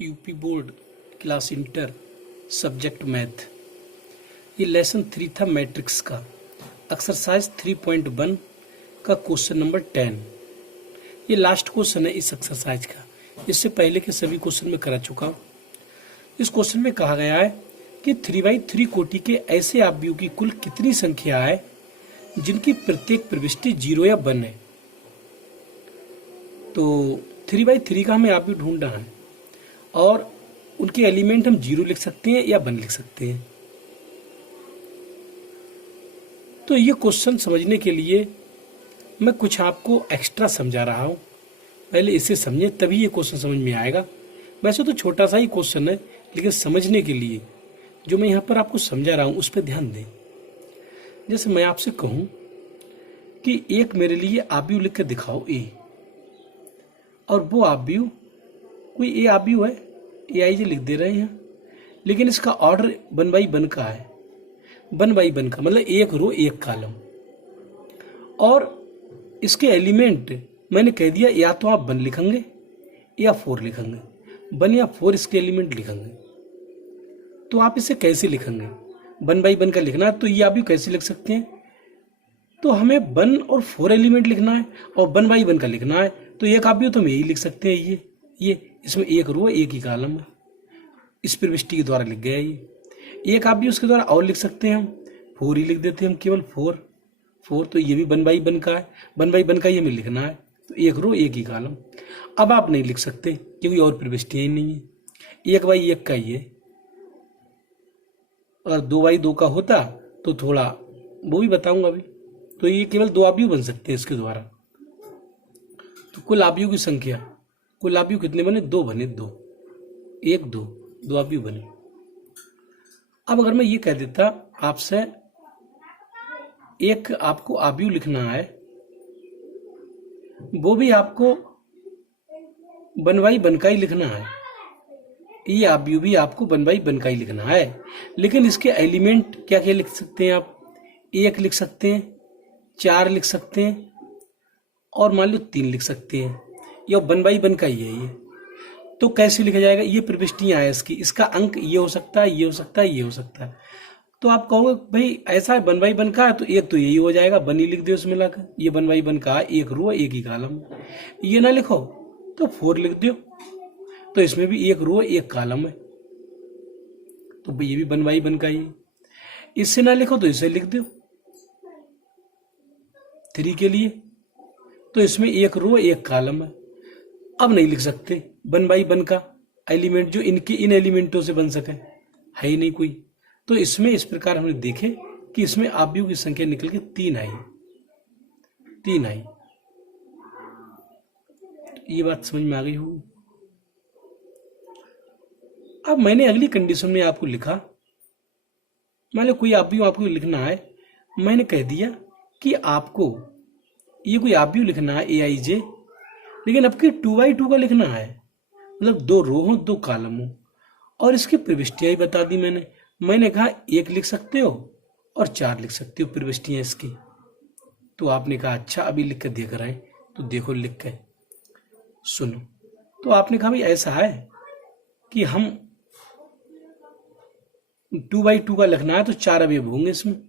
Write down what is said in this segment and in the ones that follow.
UP board class inter subject math. ये lesson 3 था matrix का, एक्सरसाइज 3.1 का क्वेश्चन नंबर 10। ये लास्ट क्वेश्चन है इस एक्सरसाइज का। इससे पहले के सभी क्वेश्चन में करा चुका हूँ। इस क्वेश्चन में कहा गया है कि 3/3 कोटि के ऐसे आव्यूह की कुल कितनी संख्या है जिनकी प्रत्येक प्रविष्टि 0 या 1 है। तो 3/3 का हमें आव्यूह ढूंढना है और उनके एलिमेंट हम 0 लिख सकते हैं या 1 लिख सकते हैं। तो ये क्वेश्चन समझने के लिए मैं कुछ आपको एक्स्ट्रा समझा रहा हूँ। पहले इसे समझें तभी ये क्वेश्चन समझ में आएगा। वैसे तो छोटा सा ही क्वेश्चन है, लेकिन समझने के लिए जो मैं यहाँ पर आपको समझा रहा हूँ उस पर ध्यान दें। जैसे मैं आपसे कहूँ कि एक मेरे लिए आव्यूह लिख कर दिखाओ ए, और वो आव्यूह कोई ए आव्यूह है, ए आई जे लिख दे रहे हैं, लेकिन इसका ऑर्डर 1/1 का है। 1/1 का मतलब एक रो एक कॉलम, और इसके एलिमेंट मैंने कह दिया या तो आप 1 लिखेंगे या 4 लिखेंगे। 1 या 4 इसके एलिमेंट लिखेंगे। तो आप इसे कैसे लिखेंगे? 1/1 का लिखना है तो ये आप भी कैसे लिख सकते हैं? तो हमें 1 और 4 एलिमेंट लिखना है और 1/1 का लिखना है, तो एक आप भी तो हम यही लिख सकते हैं। ये इसमें एक रो एक ही कॉलम है, इस प्रविष्टि के द्वारा लिख गया। ये एक आप भी उसके द्वारा और लिख सकते हैं, हम 4 ही लिख देते हैं हम, केवल 4। तो ये भी 1/1 का है, 1/1 का ही हमें लिखना है, तो एक रो एक ही कॉलम। अब आप नहीं लिख सकते क्योंकि और प्रविष्टियां ही नहीं है। 1/1 का ही है। अगर 2/2 का होता तो थोड़ा वो भी बताऊंगा अभी। तो ये केवल 2 आव्यूह बन सकते हैं इसके द्वारा। तो कुल आव्यूह की संख्या, कुल आव्यूह कितने बने? 2 बने। 2 1 2 आव्यूह बने। अब अगर मैं ये कह देता आपसे एक आपको आव्यूह लिखना है, वो भी आपको 1/1 का ही लिखना है, ये आव्यूह भी आपको 1/1 का ही लिखना है, लेकिन इसके एलिमेंट क्या क्या लिख सकते हैं आप? 1 लिख सकते हैं, 4 लिख सकते हैं, और मान लो 3 लिख सकते हैं। ये 1/1 का ही है ये। तो कैसे लिखा जाएगा? ये प्रविष्टियां हैं इसकी, इसका अंक ये हो सकता है, ये हो सकता है, ये हो सकता है। तो आप कहोगे भाई ऐसा 1/1 का है तो एक तो यही हो जाएगा, 1 ही लिख दो उसमें लाकर। ये 1/1 का है, एक रो एक ही कॉलम। ये ना लिखो तो 4 लिख दो, तो इसमें भी एक रो एक कॉलम है, तो ये भी 1/1 का ही है। इससे ना लिखो तो इसे लिख दो 3 के लिए, तो इसमें एक रो एक कॉलम है। अब नहीं लिख सकते 1/1 का एलिमेंट जो इनके इन एलिमेंटों से बन सके, है ही नहीं कोई। तो इसमें इस प्रकार हमने देखे कि इसमें आव्यूह की संख्या निकल के 3 आई। ये बात समझ में आ गई होगी। अब मैंने अगली कंडीशन में आपको लिखा, मान लो कोई आव्यूह आपको लिखना है, मैंने कह दिया कि आपको ये कोई आव्यूह लिखना है AIJ, लेकिन आपके 2/2 का लिखना है, मतलब 2 रो हो 2 कॉलम हो, और इसकी प्रविष्टियां ही बता दी मैंने कहा 1 लिख सकते हो और 4 लिख सकते हो प्रविष्टियां इसकी। तो आपने कहा अच्छा अभी लिख कर देख रहे हैं, तो देखो लिख के सुनो। तो आपने कहा भाई ऐसा है कि हम 2/2 का लिखना है तो 4 अवयव होंगे इसमें,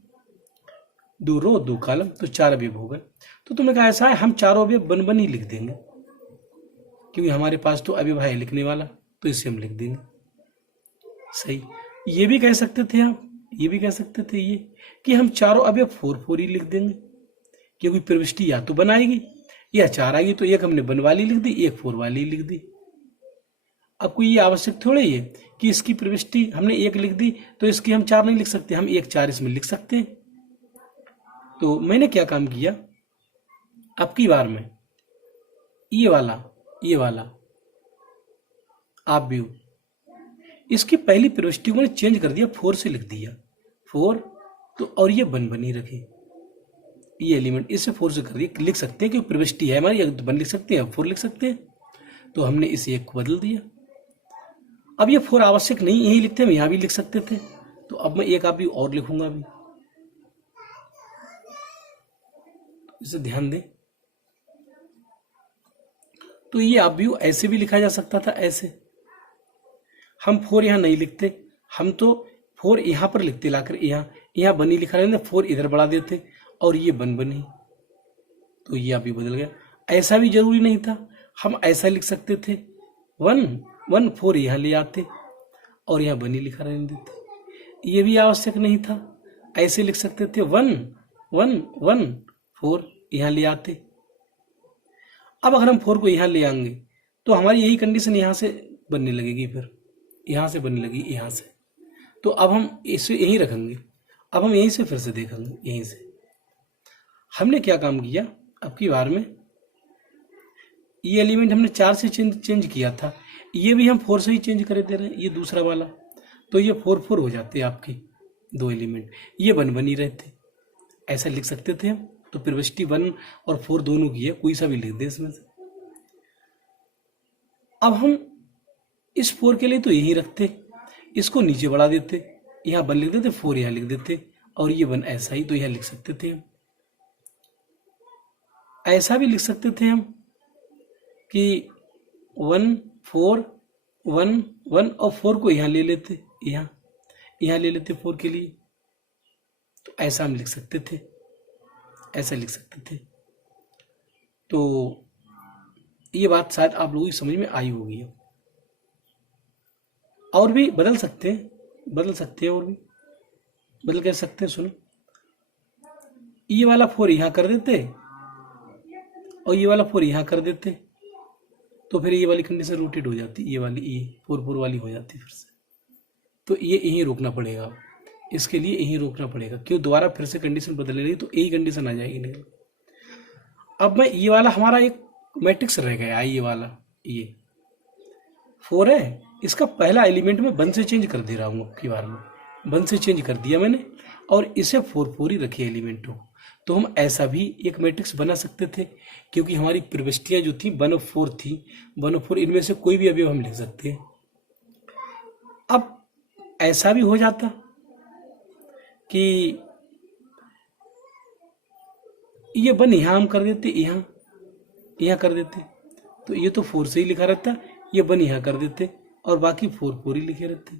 2 रो 2 कॉलम, तो 4 अवयव हो गए। तो तुमने कहा ऐसा है हम चारों अवयव 1/1 ही लिख देंगे, क्योंकि हमारे पास तो अवयव है लिखने वाला, तो इसे हम लिख देंगे। सही। ये भी कह सकते थे आप, ये भी कह सकते थे ये कि हम चारों अवयव 4 ही लिख देंगे, क्योंकि प्रविष्टि या तो बनाएगी या 4 आएगी, तो एक हमने 1 वाली लिख दी, एक 4 वाली लिख दी। अब कोई ये आवश्यक थोड़ी है कि इसकी प्रविष्टि हमने 1 लिख दी तो इसकी हम 4 नहीं लिख सकते, हम 1 4 इसमें लिख सकते हैं। तो मैंने क्या काम किया, अब की बार में ये वाला आव्यूह, इसकी पहली प्रविष्टि को मैंने चेंज कर दिया, 4 से लिख दिया 4, तो और ये 1 ही रखे। ये एलिमेंट इसे 4 से कर दिया, लिख सकते हैं क्योंकि प्रविष्टि है हमारी, 1 लिख सकते हैं 4 लिख सकते हैं। तो हमने इस 1 को बदल दिया। अब ये 4 आवश्यक नहीं, यही लिखते, हम यहां भी लिख सकते थे। तो अब मैं एक आव्यूह और लिखूंगा अभी, इसे ध्यान दें। तो ये आव्यूह ऐसे भी लिखा जा सकता था, ऐसे हम 4 यहाँ नहीं लिखते, हम तो 4 यहाँ पर लिखते लाकर, यहाँ बनी लिखा रहता, 4 इधर बढ़ा देते और ये बनी, तो ये अभी बदल गया। ऐसा भी जरूरी नहीं था, हम ऐसा लिख सकते थे 1 4 यहाँ ले आते और यहाँ बनी लिखा रहने देते, ये भी आवश्यक नहीं था। ऐसे लिख सकते थे 1 1 4 यहाँ ले आते। अब अगर हम 4 को यहाँ ले आएंगे तो हमारी यही कंडीशन यहाँ से बनने लगेगी, फिर यहाँ से बनने लगी यहाँ से, तो अब हम इसे यहीं रखेंगे। अब हम यहीं से फिर से देखेंगे, यहीं से हमने क्या काम किया। अब की बार में ये एलिमेंट हमने 4 से चेंज किया था, ये भी हम 4 से ही चेंज कर दे रहे हैं, ये दूसरा वाला, तो ये 4 4 हो जाते हैं आपके 2 एलिमेंट, ये बनी रहते। ऐसा लिख सकते थे हम, तो प्रिविष्टि 1 और 4 दोनों की है, कोई सा भी लिख दे इसमें से। अब हम इस 4 के लिए तो यही रखते, इसको नीचे बढ़ा देते, यहाँ 1 लिख देते, 4 यहाँ लिख देते और ये 1 ऐसा ही, तो यहाँ लिख सकते थे हम। ऐसा भी लिख सकते थे हम कि 1 4 1 1 और 4 को यहाँ ले लेते, यहाँ ले लेते 4 के लिए, तो ऐसा हम लिख सकते थे, ऐसा लिख सकते थे। तो ये बात शायद आप लोगों की समझ में आई होगी। और भी बदल सकते हैं, और भी बदल कर सकते हैं। सुनो, ये वाला 4 यहाँ कर देते और ये वाला 4 यहाँ कर देते, तो फिर ये वाली कंडीशन रूटेड हो जाती, ये वाली ये 4 4 वाली हो जाती फिर से। तो ये यहीं रोकना पड़ेगा, इसके लिए यहीं रोकना पड़ेगा, क्यों दोबारा फिर से कंडीशन बदले रही तो यही कंडीशन आ जाएगी निकल। अब मैं ये वाला हमारा एक मैट्रिक्स रह गया, ये वाला ये 4 है, इसका पहला एलिमेंट में 1 से चेंज कर दे रहा हूँ। अब की बार में 1 से चेंज कर दिया मैंने और इसे 4 4 ही रखी एलिमेंट हो, तो हम ऐसा भी एक मैट्रिक्स बना सकते थे, क्योंकि हमारी प्रविष्टियां जो थी 1 और 4 थी, 1 और 4 इनमें से कोई भी अवयव हम लिख सकते हैं। अब ऐसा भी हो जाता कि ये 1 यहाँ हम कर देते, यहाँ कर देते, तो ये तो 4 से ही लिखा रहता, ये 1 यहाँ कर देते और बाकी 4 4 ही लिखे रहते।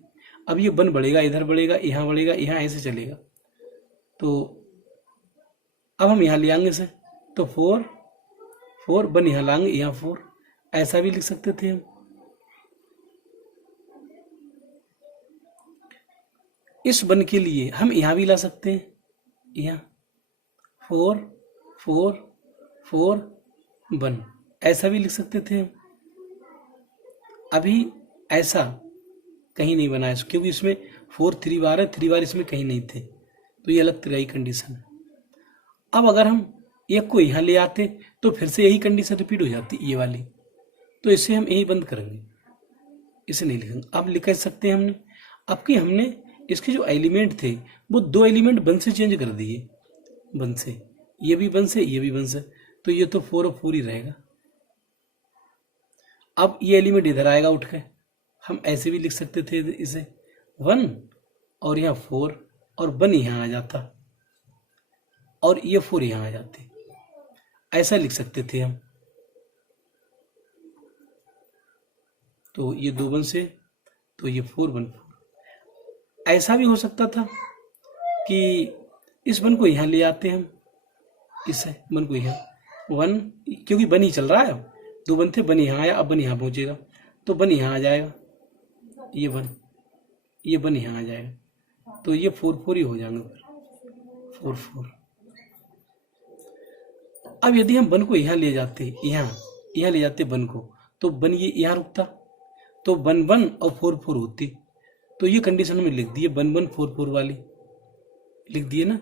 अब ये 1 बढ़ेगा, इधर बढ़ेगा, यहाँ ऐसे चलेगा, तो अब हम यहाँ ले आएंगे से, तो 4 4 1 यहाँ लाएंगे, यहाँ 4, ऐसा भी लिख सकते थे हम। इस 1 के लिए हम यहाँ भी ला सकते हैं, यहाँ 4 4 4 1, ऐसा भी लिख सकते थे हम। अभी ऐसा कहीं नहीं बना है, क्योंकि इसमें 4 3 बार है, 3 बार इसमें कहीं नहीं थे, तो ये अलग तरह की कंडीशन है। अब अगर हम एक को यहाँ ले आते तो फिर से यही कंडीशन रिपीट हो जाती, ये वाली, तो इसे हम यही बंद करेंगे, इसे नहीं लिखेंगे। अब लिख सकते हैं हमने, अब कि हमने इसके जो एलिमेंट थे वो 2 एलिमेंट 1 से चेंज कर दिए, 1 से, ये भी 1 से, ये भी 1 से, तो ये तो 4 और 4 ही रहेगा। अब ये एलिमेंट इधर आएगा उठ के, हम ऐसे भी लिख सकते थे इसे 1 और यहाँ 4 और 1 यहाँ आ जाता और ये 4 यहाँ आ जाते, ऐसा लिख सकते थे हम। तो ये 2 1 से, तो ये 4 1 4। ऐसा भी हो सकता था कि इस 1 को यहाँ ले आते हम, इस 1 को यहाँ 1, क्योंकि 1 ही चल रहा है, 2 1 थे, 1 यहाँ आया, अब 1 यहाँ पहुँचेगा, तो 1 यहाँ आ जाएगा, ये 1 यहाँ आ जाएगा, तो ये 4 4 ही हो जाएंगे, फिर 4 4। अब यदि हम 1 को यहाँ ले जाते, यहाँ ले जाते 1 को, तो 1 ये यहाँ रुकता, तो 1 1 और 4 4 होती, तो ये कंडीशन में लिख दिए 1 1 4 4 वाली लिख दिए ना।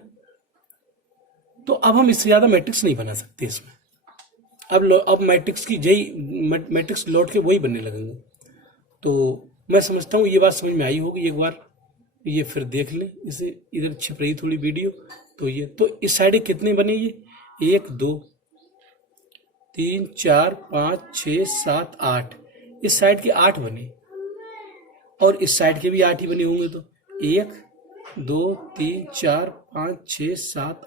तो अब हम इससे ज्यादा मैट्रिक्स नहीं बना सकते इसमें, अब मैट्रिक्स की मैट्रिक्स लौट के वही बनने लगेंगे। तो मैं समझता हूँ ये बात समझ में आई होगी, एक बार ये फिर देख लें, इसे इधर छिप रही थोड़ी वीडियो, तो ये तो इस साइड कितने बने, ये 1 2 3 4 5 6 7 8, इस साइड के 8 बने और इस साइड के भी 8 ही बने होंगे, तो 1 2 3 4 5 6 7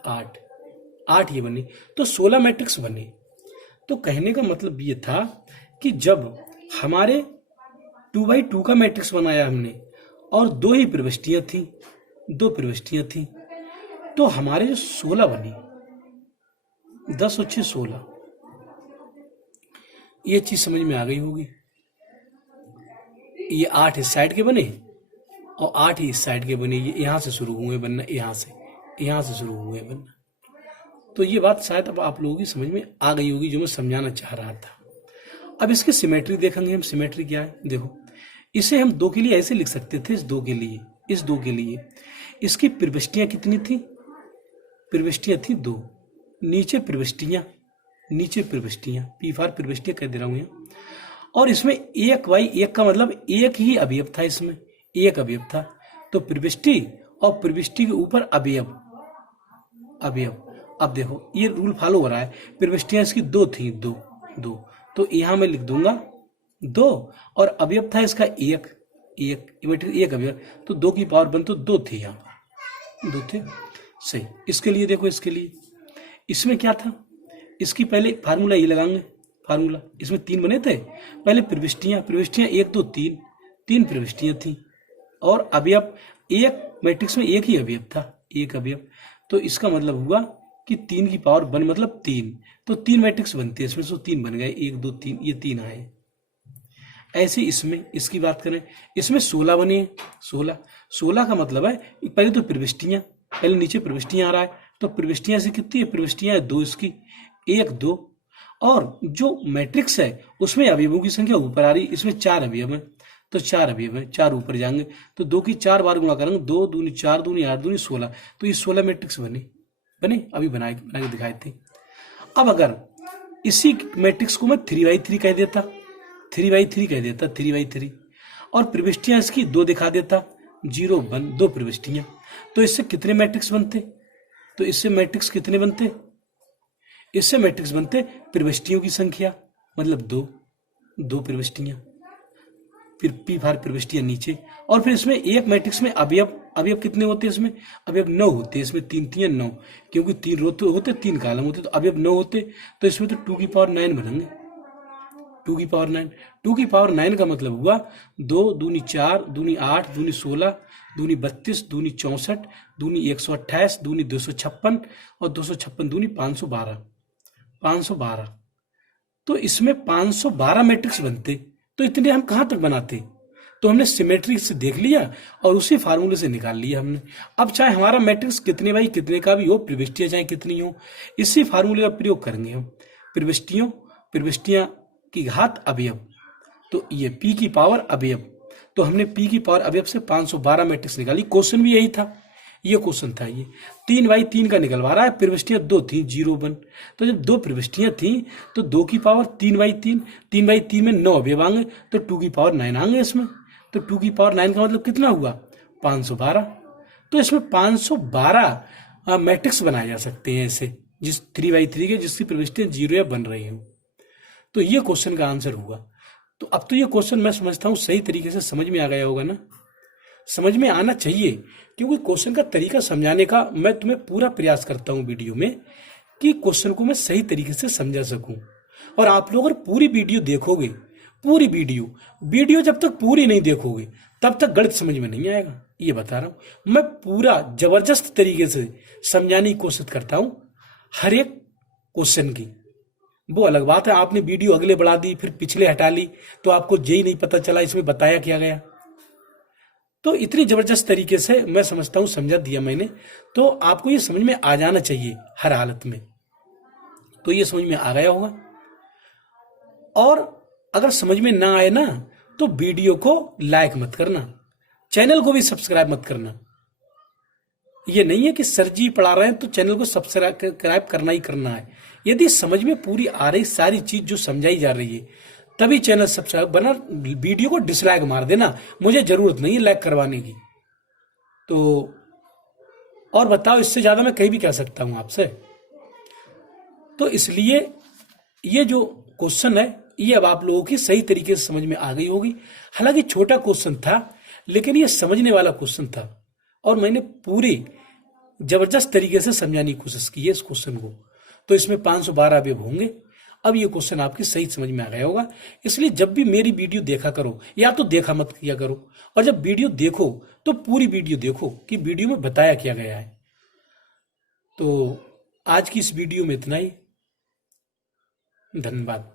8 ये बने, तो 16 मैट्रिक्स बने। तो कहने का मतलब ये था कि जब हमारे 2x2 का मैट्रिक्स बनाया हमने और दो ही प्रविष्टियां थी, दो प्रविष्टियां थी, तो हमारे जो 16 बनी, 10 और 6 16, ये चीज समझ में आ गई होगी। ये 8 इस साइड के बने और 8 ही इस साइड के बने, ये यहां से शुरू हुए बनना, यहां से शुरू हुए बनना। तो ये बात शायद अब आप लोगों की समझ में आ गई होगी जो मैं समझाना चाह रहा था। अब इसकी सिमेट्री देखेंगे हम। सिमेट्री क्या है, देखो इसे हम 2 के लिए ऐसे लिख सकते थे, इस 2 के लिए, इस 2 के लिए इसकी प्रविष्टियां कितनी थी, प्रविष्टियां थी 2, नीचे प्रविष्टियां पी फॉर प्रविष्टियां कह दे रहा हूं यहाँ। और इसमें 1 का मतलब एक ही अवयव था, इसमें एक अवयव था, तो प्रविष्टि और प्रविष्टि के ऊपर अवयव। अब देखो ये रूल फॉलो हो रहा है, प्रविष्टियां इसकी 2 थी, 2, तो यहां मैं लिख दूंगा 2 और अवयव था इसका एक अवयव, तो 2 की पावर बन तो 2 थे, यहाँ 2 थे, सही। इसके लिए देखो, इसके लिए इसमें क्या था, इसकी पहले फार्मूला ये लगाएंगे, फार्मूला इसमें 3 बने थे, पहले प्रविष्टियां 1 2 3 प्रविष्टियां थी और अवयव एक मैट्रिक्स में एक ही अवयव था, एक अवयव, तो इसका मतलब हुआ कि 3 की पावर बन मतलब 3, तो 3 मैट्रिक्स बनते हैं इसमें, तो 3 बन गए, 1 2 3, ये 3 आए। ऐसे इसमें, इसकी बात करें, इसमें 16 बने, 16 का मतलब है पहले तो प्रविष्टियां, पहले नीचे प्रविष्टियां आ रहा है, तो प्रविष्टियां से कितनी है, प्रविष्टियां 2 इसकी, 1 2, और जो मैट्रिक्स है उसमें अवयवों की संख्या ऊपर आ रही, इसमें 4 अवयव है, तो 4 अवयव है, 4 ऊपर जाएंगे, तो 2 की 4 बार गुणा करेंगे, 2 दूनी 4 दूनी 8 दूनी 16, तो ये 16 मैट्रिक्स बने, अभी बना के दिखाए थे। अब अगर इसी मैट्रिक्स को मैं 3x3 कह देता, 3x3 और प्रविष्टियां इसकी 2 दिखा देता, 0 1 2 प्रविष्टियां, तो इससे कितने मैट्रिक्स बनते, तो इससे मैट्रिक्स कितने बनते, इससे मैट्रिक्स बनते प्रविष्टियों की संख्या मतलब 2 प्रविष्टियां, फिर पी भार प्रविष्टियां नीचे, और फिर इसमें एक मैट्रिक्स में अवयव कितने होते हैं, इसमें अवयव 9 होते हैं, इसमें 3 3 9, क्योंकि 3 रो तो होते, 3 कॉलम होते, तो अवयव 9 होते, तो इसमें तो 2 की पावर 9 बनेंगे, 2 की पावर 9, 2 की पावर 9 का मतलब हुआ 2 दूनी 4 दूनी 8 दूनी 16 दूनी 32 दूनी 64 दूनी 128 दूनी 256 और 256 दूनी 512, तो इसमें 512 मैट्रिक्स बनते, तो इतने हम कहां तक बनाते, तो हमने सिमेट्री से देख लिया और उसी फार्मूले से निकाल लिया हमने। अब चाहे हमारा मैट्रिक्स कितने बाई कितने का भी हो, प्रविष्टियां चाहे कितनी हो, इसी फार्मूले का प्रयोग करेंगे हम। प्रविष्टियां की घात अवयव, तो ये p की पावर अवयव, तो हमने p की पावर अवयव से 512 मैट्रिक्स निकाली। क्वेश्चन भी यही था, ये क्वेश्चन था, ये 3x3 का निकलवा रहा है, प्रविष्टियां 2 थी 0 1, तो जब 2 प्रविष्टियां थी तो 2 की पावर 3x3 में 9 अवयव आएंगे, तो 2 की पावर 9 आएंगे इसमें, तो 2 की पावर 9 का मतलब कितना हुआ 512, तो इसमें 512 मैट्रिक्स बनाए जा सकते हैं ऐसे, जिस 3x3 के जिसकी प्रविष्टियां 0 या बन रही हो। तो ये क्वेश्चन का आंसर हुआ। तो अब तो ये क्वेश्चन मैं समझता हूँ सही तरीके से समझ में आ गया होगा ना, समझ में आना चाहिए, क्योंकि क्वेश्चन का तरीका समझाने का मैं तुम्हें पूरा प्रयास करता हूं वीडियो में कि क्वेश्चन को मैं सही तरीके से समझा सकूं। और आप लोग अगर पूरी वीडियो देखोगे, पूरी वीडियो जब तक पूरी नहीं देखोगे तब तक गणित समझ में नहीं आएगा, ये बता रहा हूं मैं। पूरा जबरदस्त तरीके से समझाने की कोशिश करता हूं हर एक क्वेश्चन की। वो अलग बात है आपने वीडियो अगले बढ़ा दी फिर पिछले हटा ली तो आपको यही नहीं पता चला इसमें बताया क्या गया। तो इतनी जबरदस्त तरीके से मैं समझता हूं समझा दिया मैंने, तो आपको ये समझ में आ जाना चाहिए हर हालत में। तो ये समझ में आ गया होगा। और अगर समझ में ना आए ना तो वीडियो को लाइक मत करना, चैनल को भी सब्सक्राइब मत करना। ये नहीं है कि सर जी पढ़ा रहे हैं तो चैनल को सब्सक्राइब करना ही करना है। यदि समझ में पूरी आ रही सारी चीज जो समझाई जा रही है तभी चैनल सब्सक्राइब, बना वीडियो को डिसलाइक मार देना, मुझे जरूरत नहीं है लाइक करवाने की। तो और बताओ, इससे ज्यादा मैं कहीं भी कह सकता हूं आपसे। तो इसलिए ये जो क्वेश्चन है ये अब आप लोगों की सही तरीके से समझ में आ गई होगी। हालांकि छोटा क्वेश्चन था लेकिन ये समझने वाला क्वेश्चन था और मैंने पूरी जबरदस्त तरीके से समझाने की कोशिश की है इस क्वेश्चन को। तो इसमें 512 अवयव होंगे अब ये क्वेश्चन आपकी सही समझ में आ गया होगा। इसलिए जब भी मेरी वीडियो देखा करो, या तो देखा मत किया करो, और जब वीडियो देखो तो पूरी वीडियो देखो कि वीडियो में बताया क्या गया है। तो आज की इस वीडियो में इतना ही। धन्यवाद।